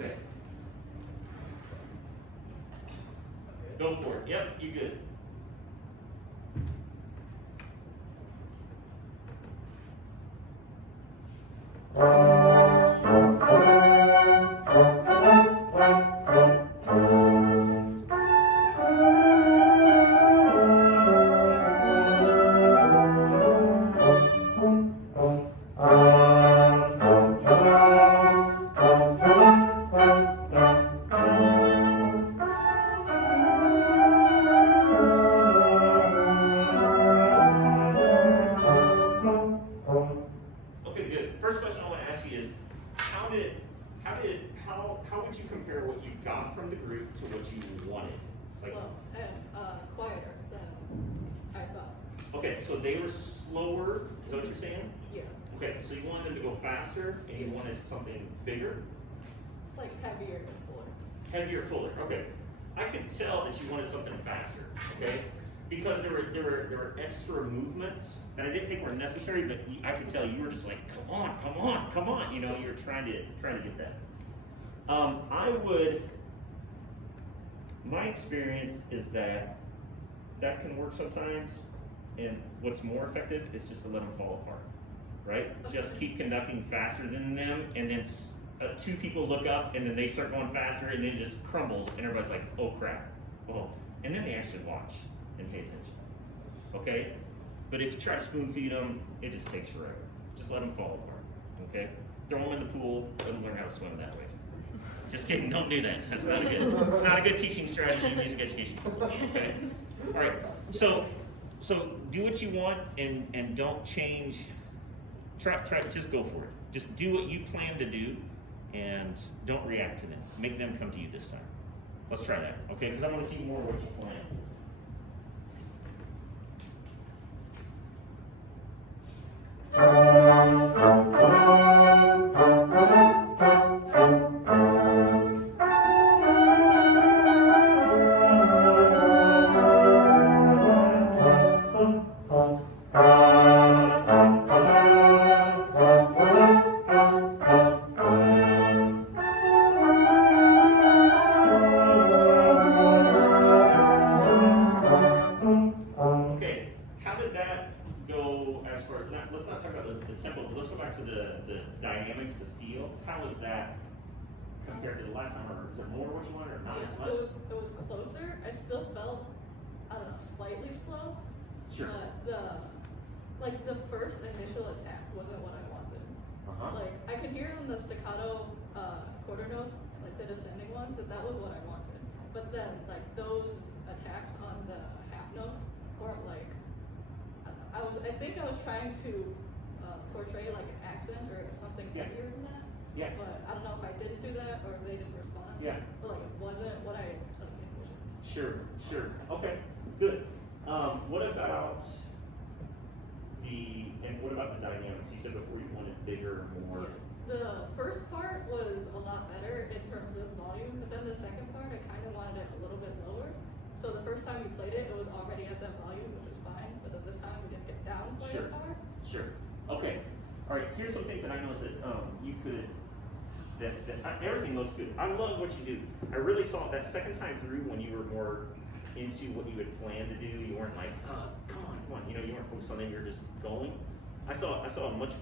Okay. Go for it. Yep, you good. Okay, good. First question I want to ask you is, how would you compare what you got from the group to what you wanted? It's like, Slow and quieter than I thought. okay, so they were slower. Is that what you're saying? Yeah. Okay, so you wanted them to go faster, and you wanted something bigger, Like heavier and fuller. heavier, fuller. Okay, I could tell that you wanted something faster. Okay, because there were extra movements that I didn't think were necessary, but I could tell you were just like, come on, come on, come on. You know, you're trying to get that. My experience is that can work sometimes, and what's more effective is just to let them fall apart, right? Just keep conducting faster than them, and then two people look up, and then they start going faster, and then it just crumbles, and everybody's like, oh crap, oh, and then they actually watch and pay attention, okay? But if you try to spoon feed them, it just takes forever. Just let them fall apart, okay? Throw them in the pool, let them learn how to swim that way. Just kidding, don't do that. That's not it's not a good teaching strategy in music education. Okay? All right, so do what you want and don't change, just go for it. Just do what you plan to do and don't react to them. Make them come to you this time. Let's try that, okay? Because I want to see more of what you plan. Dynamics, the feel, how was that compared to the last time? Or is it more what you wanted or not as much? It was closer. I still felt, I don't know, slightly slow. Sure. But the first initial attack wasn't what I wanted. Like I could hear in the staccato quarter notes, like the descending ones, that was what I wanted. But then like those attacks on the half notes weren't like, I think I was trying to portray like an accent or something heavier than that. Yeah. But I don't know if I didn't do that or if they didn't respond. Yeah. But like it wasn't what I envisioned. Sure. Okay, good. What about the dynamics? You said before you wanted bigger, more. The first part was a lot better in terms of volume, but then the second part I kind of wanted it a little bit lower. So the first time we played it, it was already at that volume, which was fine. But then this time we didn't get down quite as far. Sure. Okay. All right. Here's some things that I noticed that you could. Everything looks good. I love what you do. I really saw it that second time through when you were more into what you had planned to do. You weren't like, come on. You know, you weren't focused on it. You're just going. I saw a much.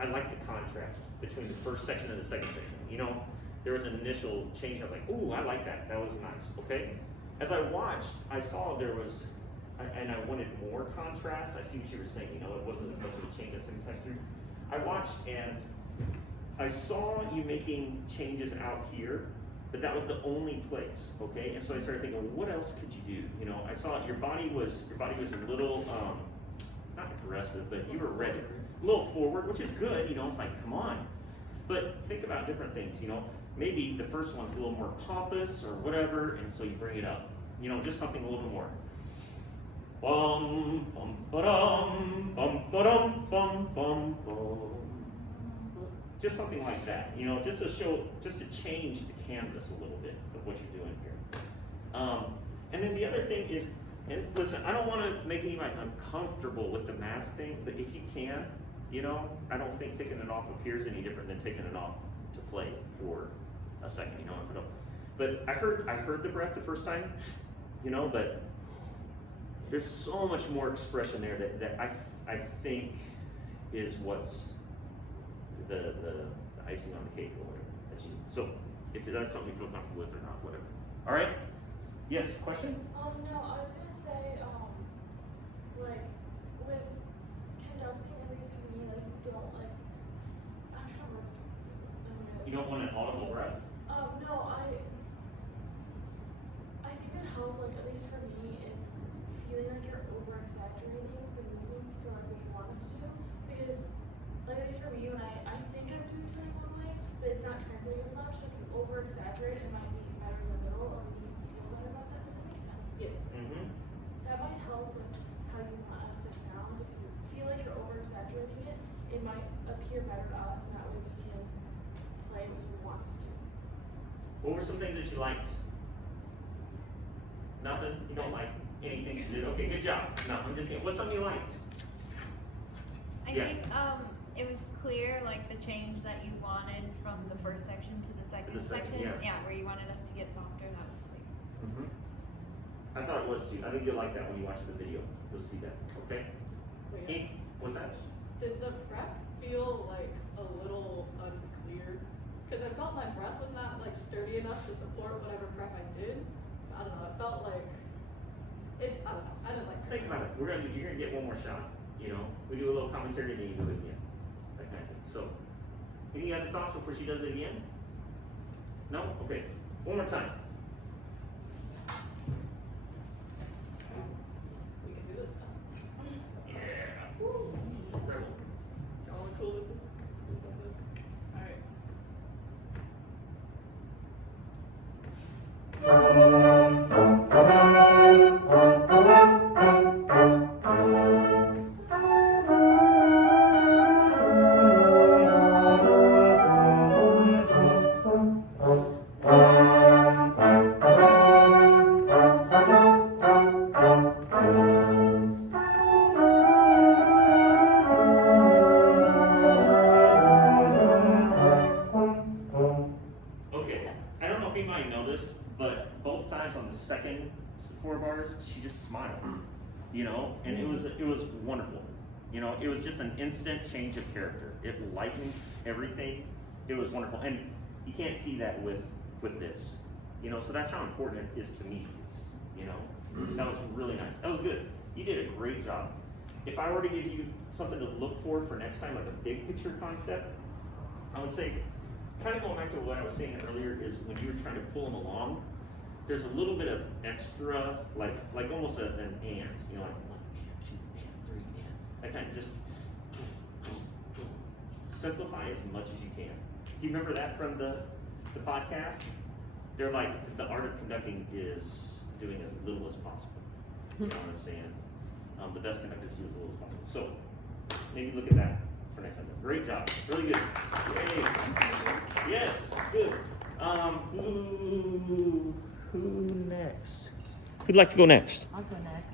I like the contrast between the first section and the second section. You know, there was an initial change. I was like, ooh, I like that. That was nice. Okay. As I watched, I saw there was. And I wanted more contrast. I see what you were saying. You know, it wasn't as much of a change that second time through. I watched and I saw you making changes out here, but that was the only place. Okay, and so I started thinking, what else could you do? You know, I saw your body was a little not aggressive, but you were ready, a little forward, which is good. You know, it's like, come on. But think about different things. You know, maybe the first one's a little more pompous or whatever, and so you bring it up. You know, just something a little bit more. Bum bum ba-dum, bum ba-dum, bum bum bum. Just something like that, you know, just to change the canvas a little bit of what you're doing here. And then the other thing is, and listen, I don't want to make anybody uncomfortable with the mask thing, but if you can, you know, I don't think taking it off appears any different than taking it off to play for a second, you know. But I heard the breath the first time, you know, but there's so much more expression there that I think is what's the icing on the cake or whatever. So if that's something you feel comfortable with or not, whatever. All right. Yes. Question? No, I was gonna say, like, with conducting, at least for me, like, you don't, like, I'm trying to work this. You don't want an audible breath. No, I think it helped, like, at least for me, it's feeling like you're over-exaggerating the movements for, like, what you want us to do, because, like, at least for me, when I think I'm doing something one way, but it's not translating as much, so if you over-exaggerate, it might be better in the middle, or maybe you feel better about that. Does that make sense? Yeah. Mm-hmm. That might help with how you want us to sound. If you feel like you're over-exaggerating it, it might appear better to us, and that way we can play what you want us to. What were some things that you liked? Nothing? You don't like anything you did? Okay, good job. No, I'm just kidding. What's something you liked? I Yeah. think it was clear, like the change that you wanted from the first section to the second second, section. yeah. Where you wanted us to get softer. That was clear. Mm-hmm. I thought it was too. I think you'll like that when you watch the video. You'll see that. Okay? Wait, What's that? did the prep feel like a little unclear? Because I felt my breath was not like sturdy enough to support whatever prep I did. I don't know. It felt like it. I don't know. I didn't like. Think about it. You're gonna get one more shot. You know, we do a little commentary and then you do it again. That kind of thing. So, any other thoughts before she does it again? No? Okay. One more time. We can do this now. Yeah. Woo. Incredible. Y'all are cool with it? All right. Okay, I don't know if anybody noticed, but both times on the second 4 bars, she just smiled, you know, and it was wonderful. You know, it was just an instant change of character. It lightened everything. It was wonderful, and you can't see that with this, you know. So that's how important it is to me. You know, that was really nice. That was good. You did a great job. If I were to give you something to look for next time, like a big picture concept, I would say, kind of going back to what I was saying earlier, is when you were trying to pull them along, there's a little bit of extra, like almost an and, you know, like 1 and 2 and 3 and, that kind of just simplify as much as you can. Do you remember that from the podcast? They're like, the art of conducting is doing as little as possible. You know what I'm saying? The best conductors do as little as possible. So maybe look at that for next time. Great job. Really good. Yay. Yes, good. Who next? Who'd like to go next? I'll go next.